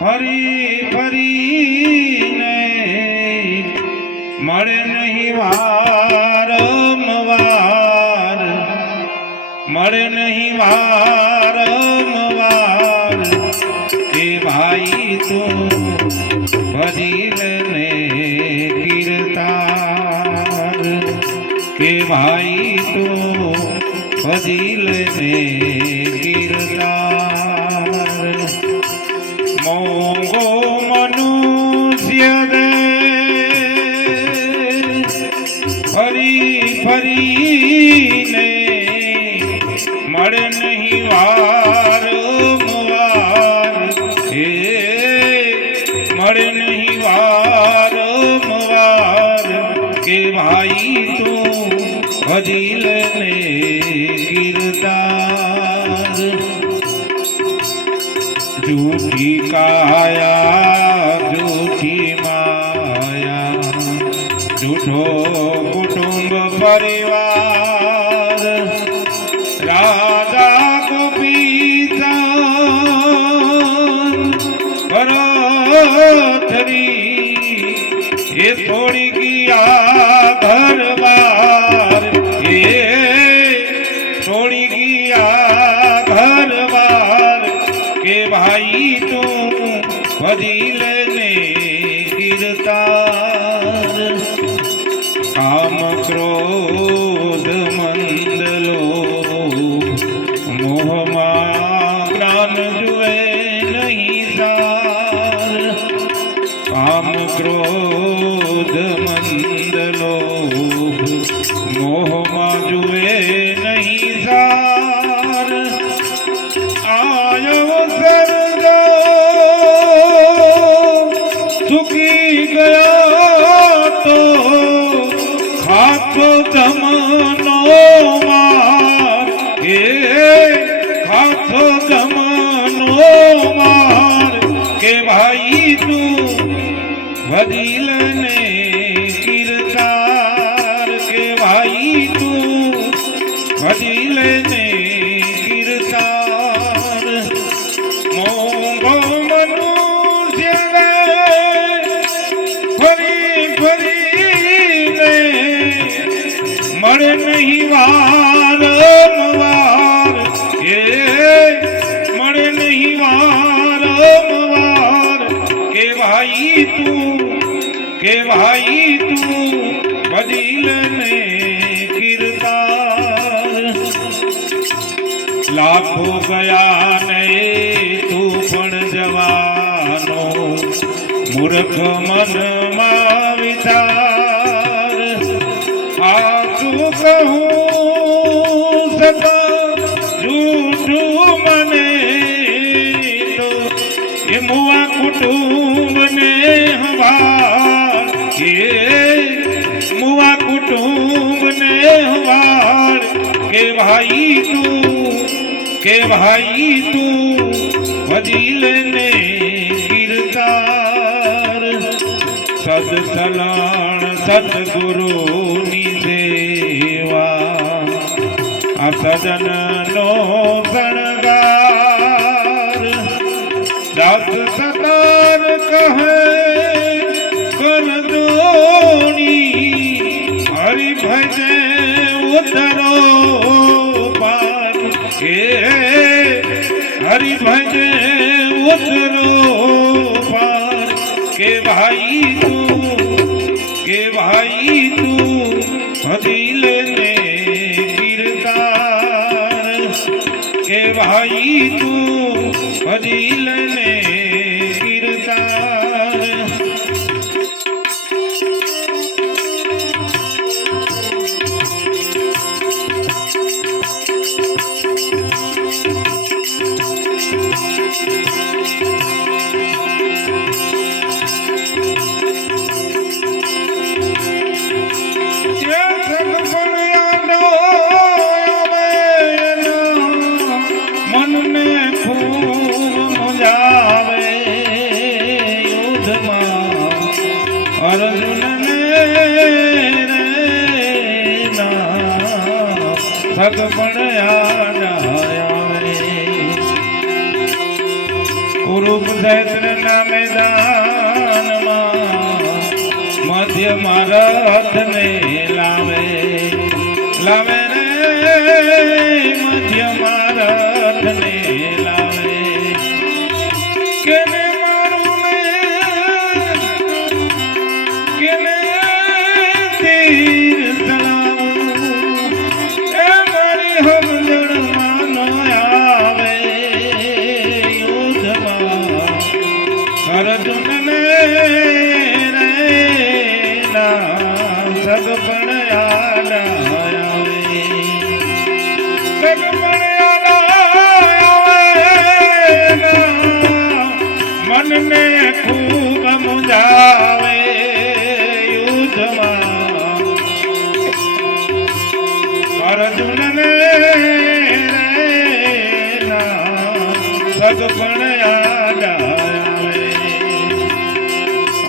ફરી ફરીને મળે નહીં વારંવાર, મળે નહીં વારંવાર એ ભાઈ તું ભજીલને કીર્તાર, કે ભાઈ તું ભજીલને કીર્તાર. મોંઘો મનુષ્ય દે ફરી ફરીને મળે નહીં વારંવાર, હે મળે નહીં વારંવાર કે ભાઈ તું ભજીલને કીર્તાર. झूठी काया झूठी माया झूठो कुटुंब परिवार, राजा को पीता थरी ये थोड़ी किया घर बार, ये थोड़ी किया घर बार के भाई તું ભજીલને કીર્તાર. કામ ક્રોધ મંદ લોભ મોહમાં જ્ઞાન જુએ નહીં સાર, કામ ક્રોધ મંદ લોભ મોહમાં જુએ નહીં સાર. આયો સર્જો સુખી ગયા તો ખાતો જમનો માર, એ ખાતો જમનો માર કે ભાઈ તું ભજીલને કીર્તાર, કે ભાઈ તું ભજીલને કીર્તાર. મોંઘો મનુષ્ય ફરી ફરીને મળે નહીં વારંવાર, એ મળે નહીં વારંવાર કે ભાઈ તું ભજીલને કીર્તાર. લાખો ગયા ને તું પણ જવાનો મૂર્ખ મનમાં વિચાર. આ શું કહું સતા જૂઠું મને તો એ મુવા કુટુંબને હવાર, એ મુવા કુટુંબને હવાર કે ભાઈ તું ભજીલને કીર્તાર. સદસલાણ સદગુરુની સેવા આ સજનનો શણગાર. દાસ સતાર કહે કર દોણી હરિ ભજે ઉતરો પાર, હરિ ભજે ઉતરો પાર કે ભાઈ તું ભજીલને કીર્તાર, કે ભાઈ તું ભજીલને કીર્તાર. મનને ખૂબ મજાવે યુદ્ધમાં અર્જુનને સગપણ યાદ આવે. પુરુષ ક્ષેત્ર ના મેદાનમાં મધ્યમાં રથને લાવે લાવે રે મધ્યમાં રથને લાવે કેને મારું ને કેને તીર ચલાવું એ મારી સમજણ માનો આવે યુદ્ધમાં અર્જુનને રે ના સગપણ યાદ આવે સગપણ યાદ આવે મનને ખૂબ મુંજાવે યુદ્ધમાં અર્જુનને સગપણ યાદ આવે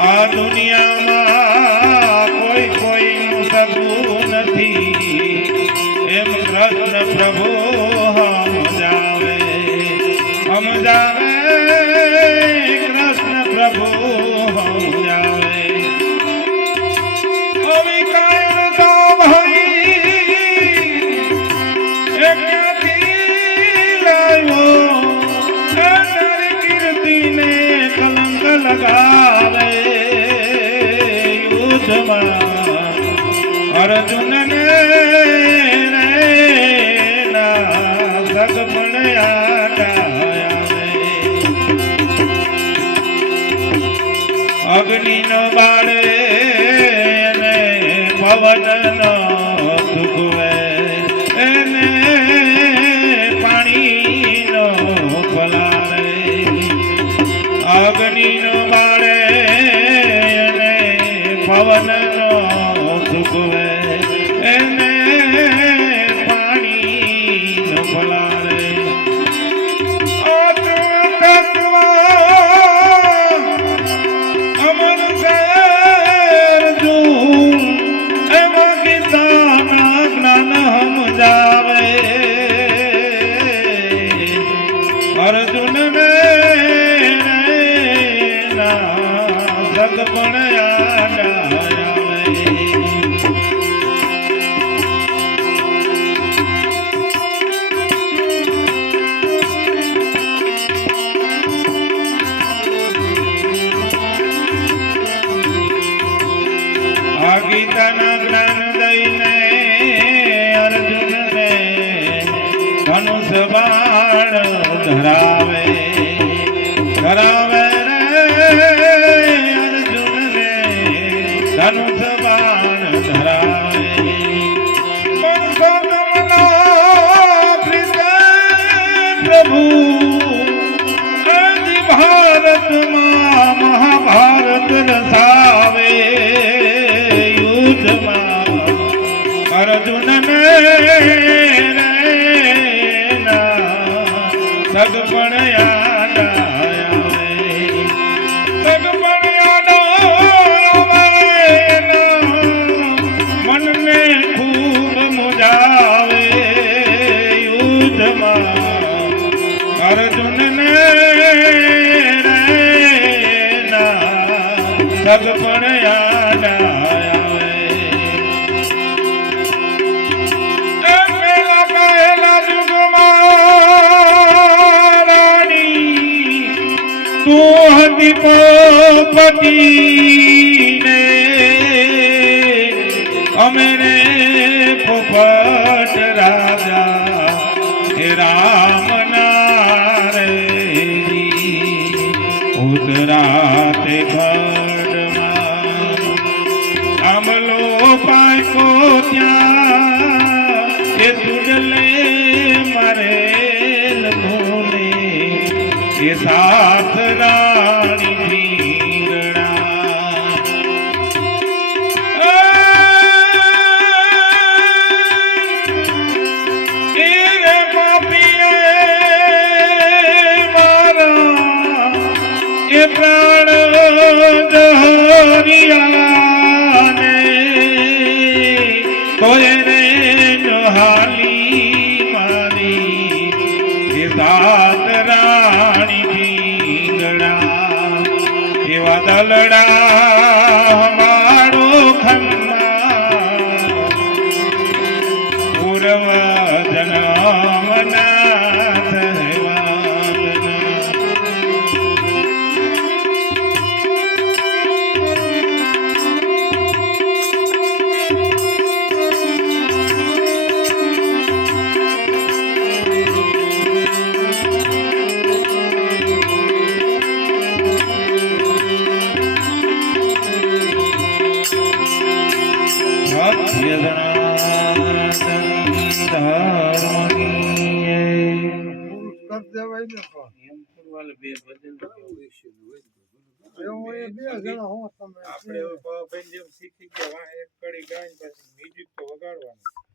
આ દુનિયામાં કોઈ કોઈનું સગું નથી એમ કૃષ્ણ પ્રભુ સમજાવે સમજાવે કૃષ્ણ પ્રભુ સમજાવે અવિકાય તો ભાઈ એ ક્યાંથી લાવ્યો તારી કીર્તિને કલંક લગાવે યુદ્ધમાં અર્જુનને સગપણ યાદ આવે અગ્નિનો બાળે અને પવનનો સુગવે એને પાણીનો પલાળે અગ્નિનો બાળે અને પવનનો સુગવે એને પાણીનો પલાળે અમર શેર જૂ એમાં ગીતાના જ્ઞાન સમજાવે અર્જુનને સગપણ યાદ આવે આ ગીતાના જ્ઞાન દઈને અર્જુનને ધનુષ બાણ ધરાવે ધરાવે રે અર્જુનને ધનુષ બાણ ધરાવે પુરુષોત્તમનો પ્રભુ આજ ભારતમાં મહાભારત રસાવે યુદ્ધમાં અર્જુનને સગપણ યાદ આવે સગપણ યાદ આવે મનને ખૂબ મુંજાવે યુદ્ધમાં અર્જુનને સગપણ યાદ આવે પેલા પહેલા યુગમાં રાણી તું હતી પોપટીને અમે રે પોપટ રાજા હે રામ નારેજી ઉતરાતે ભડમાં આંબલો પાકો ત્યાં એ સુડલે મરેલ ભૂલે એ સાથ રાણી ભીરણા એ રે પાપીએ મારા એ પ્રાણ દહરિયાને તોય રે નહાલી મારી એ સાત રાણી વલડા મારો ખમ્મા પૂર્વ જન્મના આપણે શીખી ગયા એક કડી ગાય પછી મ્યુઝિક તો વગાડવાનું